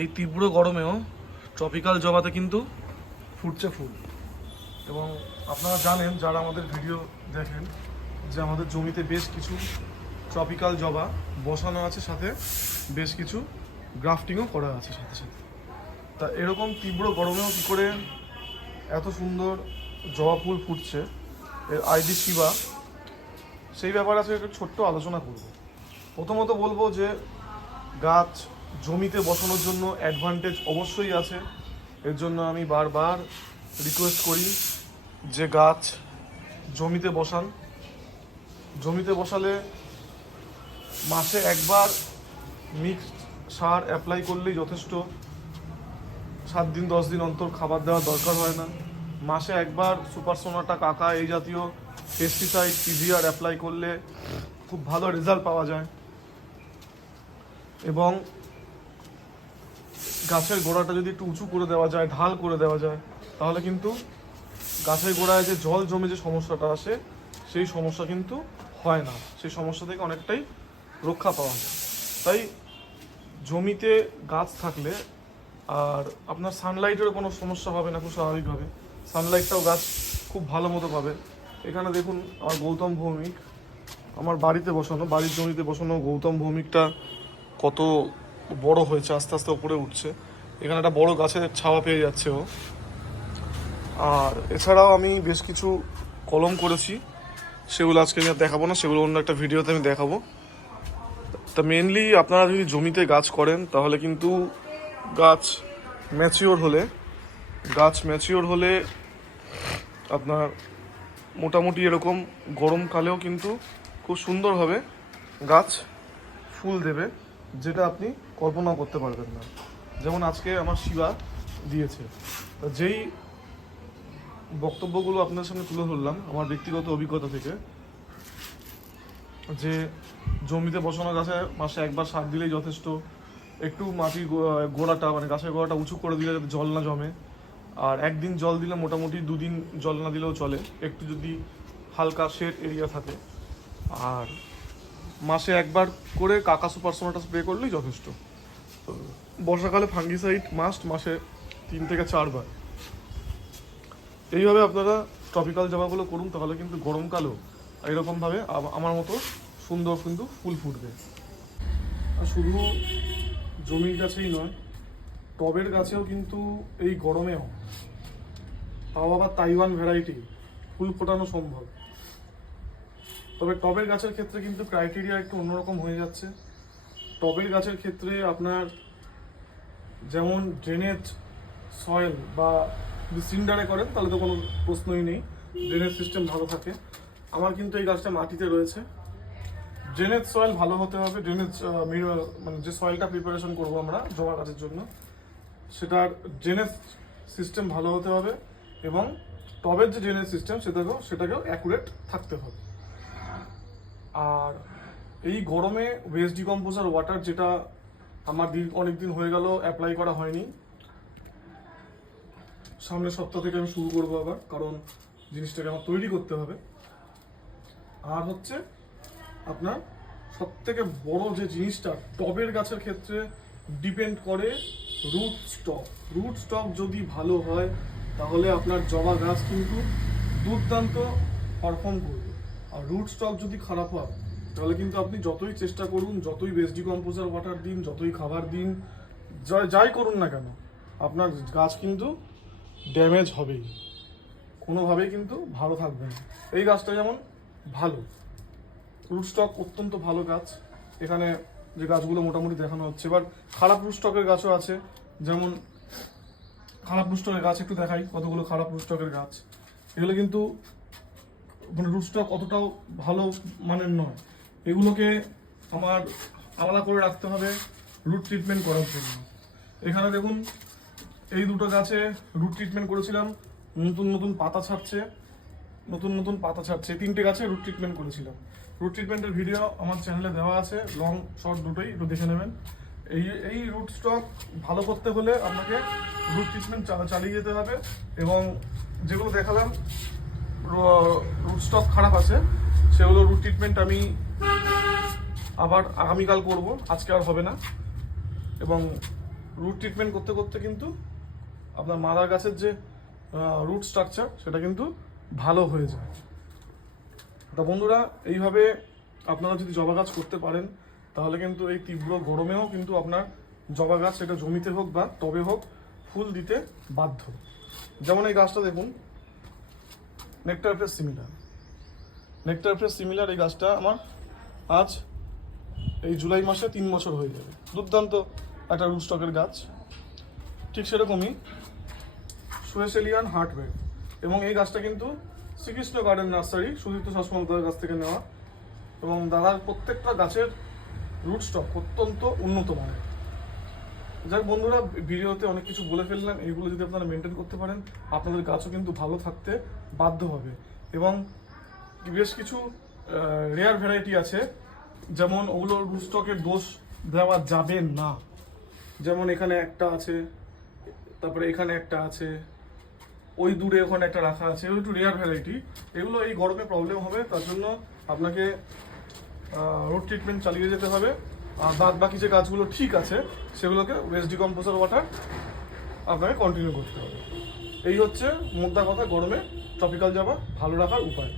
এই তীব্র গরমেও ট্রপিক্যাল জবাতে কিন্তু ফুটছে ফুল। এবং আপনারা জানেন, যারা আমাদের ভিডিও দেখেন, যে আমাদের জমিতে বেশ কিছু ট্রপিক্যাল জবা বসানো আছে, সাথে বেশ কিছু গ্রাফটিংও করা আছে সাথে সাথে। তা এরকম তীব্র গরমেও কী করে এত সুন্দর জবা ফুল ফুটছে? এর আইডি শিবা, সেই ব্যাপারে আজকে একটু ছোট্ট আলোচনা করব। প্রথমত বলব যে গাছ জমিতে বসানোর জন্য অ্যাডভান্টেজ অবশ্যই আছে। এর জন্য আমি বারবার রিকোয়েস্ট করি যে গাছ জমিতে বসান। জমিতে বসালে মাসে একবার মিক্সড সার অ্যাপ্লাই করলেই যথেষ্ট। সাত দিন, দশ দিন অন্তর খাবার দেওয়ার দরকার হয় না। মাসে একবার সুপার সোনাটা কাকা এই জাতীয় পেস্টিসাইড পিজিআর অ্যাপ্লাই করলে খুব ভালো রেজাল্ট পাওয়া যায়। এবং গাছের গোড়াটা যদি একটু উঁচু করে দেওয়া যায়, ঢাল করে দেওয়া যায়, তাহলে কিন্তু গাছের গোড়ায় যে জল জমে যে সমস্যাটা আসে, সেই সমস্যা কিন্তু হয় না। সেই সমস্যা থেকে অনেকটাই রক্ষা পাওয়া যায়। তাই জমিতে গাছ থাকলে আর আপনার সানলাইটেরও কোনো সমস্যা হবে না, খুব স্বাভাবিকভাবে। সানলাইটটাও গাছ খুব ভালো মতো পাবে। এখানে দেখুন, আমার গৌতম ভৌমিক, আমার বাড়িতে বসানো, বাড়ির জমিতে বসানো গৌতম ভৌমিকটা কত বড় হয়েছে, আস্তে আস্তে উপরে উঠছে। এখানে একটা বড় গাছের ছাওয়া পেয়ে যাচ্ছে ও। আর এছাড়াও আমি বেশ কিছু কলম করেছি, সেগুলো আজকে আমি দেখাবো না, সেগুলো অন্য একটা ভিডিওতে আমি দেখাবো। তা মেনলি আপনারা যদি জমিতে গাছ করেন, তাহলে কিন্তু গাছ ম্যাচিওর হলে, গাছ ম্যাচিওর হলে আপনার মোটামুটি এরকম গরমকালেও কিন্তু খুব সুন্দরভাবে গাছ ফুল দেবে, যেটা আপনি কল্পনাও করতে পারবেন না। যেমন আজকে আমার শিবা দিয়েছে। যেই বক্তব্যগুলো আপনার সামনে তুলে ধরলাম, আমার ব্যক্তিগত অভিজ্ঞতা থেকে, যে জমিতে বসানো গাছে মাসে একবার সার দিলেই যথেষ্ট। একটু মাটির গো- গোড়াটা মানে গাছের গোড়াটা উঁচু করে দিলে যাতে জল না জমে। আর একদিন জল দিলে মোটামুটি দুদিন জল না দিলেও চলে। একটু যদি হালকা শেড এরিয়া থাকে। আর মাসে একবার করে কাকা সুপার সোনাটা স্প্রে করলেই যথেষ্ট। বর্ষাকালে ফাঙ্গিসাইড মাস্ট মাসে তিন থেকে চারবার। এইভাবে আপনারা ট্রপিক্যাল জামাগুলো করুন, তাহলে কিন্তু গরমকালেও এরকমভাবে আমার মতো সুন্দর কিন্তু ফুল ফুটবে। আর শুধু জমির গাছেই নয়, টবের গাছেও কিন্তু এই গরমেও। তাও আবার তাইওয়ান ভ্যারাইটি ফুল ফোটানো সম্ভব। তবে টবের গাছের ক্ষেত্রে কিন্তু ক্রাইটেরিয়া একটু অন্যরকম হয়ে যাচ্ছে। টবের গাছের ক্ষেত্রে আপনার যেমন ড্রেনেজ সয়েল বা সিন্ডারে করেন, তাহলে তো কোনো প্রশ্নই নেই। ড্রেনেজ সিস্টেম ভালো থাকে। আমার কিন্তু এই গাছটা মাটিতে রয়েছে। ড্রেনেজ সয়েল ভালো হতে হবে। ড্রেনেজ মানে যে সয়েলটা প্রিপারেশন করব আমরা জবা গাছের জন্য, সেটার ড্রেনেজ সিস্টেম ভালো হতে হবে এবং টবের যে ড্রেনেজ সিস্টেম সেটাকেও সেটাকেও অ্যাকুরেট থাকতে হবে। আর এই গরমে ওয়েস্ট ডিকম্পোজার ওয়াটার যেটা আমার দীর্ঘ অনেক দিন হয়ে গেল অ্যাপ্লাই করা হয়নি। সামনের সপ্তাহ থেকে আমি শুরু করব আবার, কারণ জিনিসটাকে আমার তৈরি করতে হবে। আর হচ্ছে আপনার সব থেকে বড় যে জিনিসটা, টবের গাছের ক্ষেত্রে ডিপেন্ড করে রুট স্টক রুট স্টক যদি ভালো হয়, তাহলে আপনার জবা গাছ কিন্তু দুর্দান্ত পারফর্ম করবে। আর রুট স্টক যদি খারাপ হয়, তাহলে কিন্তু আপনি যতই চেষ্টা করুন, যতই বেস্ট ডিকম্পোজার ওয়াটার দিন, যতই খাবার দিন, যাই করুন না কেন, আপনার গাছ কিন্তু ড্যামেজ হবেই। কোনোভাবেই কিন্তু ভালো থাকবে না। এই গাছটা যেমন ভালো রুটস্টক অত্যন্ত ভালো গাছ। এখানে যে গাছগুলো মোটামুটি দেখানো হচ্ছে, এবার খারাপ রুটস্টকের গাছও আছে। যেমন খারাপ রুটস্টকের গাছ একটু দেখাই, কতগুলো খারাপ রুটস্টকের গাছ। এগুলো কিন্তু মানে রুটস্টক অতটাও ভালো মানের নয়। এগুলোকে আমার আলাদা করে রাখতে হবে রুট ট্রিটমেন্ট করার জন্য। এখানে দেখুন, এই দুটো গাছে রুট ট্রিটমেন্ট করেছিলাম, নতুন নতুন পাতা ছাড়ছে, নতুন নতুন পাতা ছাড়ছে তিনটে গাছে রুট ট্রিটমেন্ট করেছিলাম। রুট ট্রিটমেন্টের ভিডিও আমার চ্যানেলে দেওয়া আছে লং শর্ট দুটোই, একটু দেখে নেবেন। এই এই রুট স্টক ভালো করতে হলে আপনাকে রুট ট্রিটমেন্ট চালিয়ে যেতে হবে এবং যেগুলো দেখালাম রুট স্টক খারাপ আছে, সেগুলো রুট ট্রিটমেন্ট আমি আবার আগামীকাল করব, আজকে আর হবে না। এবং রুট ট্রিটমেন্ট করতে করতে কিন্তু আপনার মাদার গাছের যে রুট স্ট্রাকচার সেটা কিন্তু ভালো হয়ে যায়। তা বন্ধুরা, এইভাবে আপনারা যদি জবা গাছ করতে পারেন, তাহলে কিন্তু এই তীব্র গরমেও কিন্তু আপনার জবা গাছ সেটা জমিতে হোক বা টবে হোক ফুল দিতে বাধ্য। যেমন এই গাছটা দেখুন nectar fresh similar nectar fresh similar এই গাছটা আমার আজ এই জুলাই মাসে তিন বছর হয়ে যাবে। দুর্দান্ত একটা রুটস্টকের গাছ। ঠিক সেরকমই সুয়েসেলিয়ান হার্টওয়েভ এবং এই গাছটা কিন্তু শ্রীকৃষ্ণ গার্ডেন নার্সারি, সুদীপ্ত শাসমলতার কাছ থেকে নেওয়া। এবং দাদার প্রত্যেকটা গাছের রুট স্টক অত্যন্ত উন্নত মানের। যাক বন্ধুরা, ভিডিওতে অনেক কিছু বলে ফেললাম এইগুলো যদি আপনারা মেনটেন করতে পারেন, আপনাদের গাছও কিন্তু ভালো থাকতে বাধ্য হবে। এবং বেশ কিছু রেয়ার ভ্যারাইটি আছে, যেমন ওগুলোর রুট স্টকের দোষ দেওয়া যাবে না। যেমন এখানে একটা আছে, তারপরে এখানে একটা আছে, ওই দূরে ওখানে একটা রাখা আছে একটু রেয়ার ভ্যারাইটি এগুলো এই গরমে প্রবলেম হবে, তার জন্য আপনাকে রোড ট্রিটমেন্ট চালিয়ে যেতে হবে। বাদ বাকি যে গাছগুলো ঠিক আছে, সেগুলোকে ওয়েস্ট ডিকম্পোজার ওয়াটার আপনাকে কন্টিনিউ করতে হবে। এই হচ্ছে মোদ্দা কথা গরমে ট্রপিক্যাল যাওয়া, ভালো রাখার উপায়।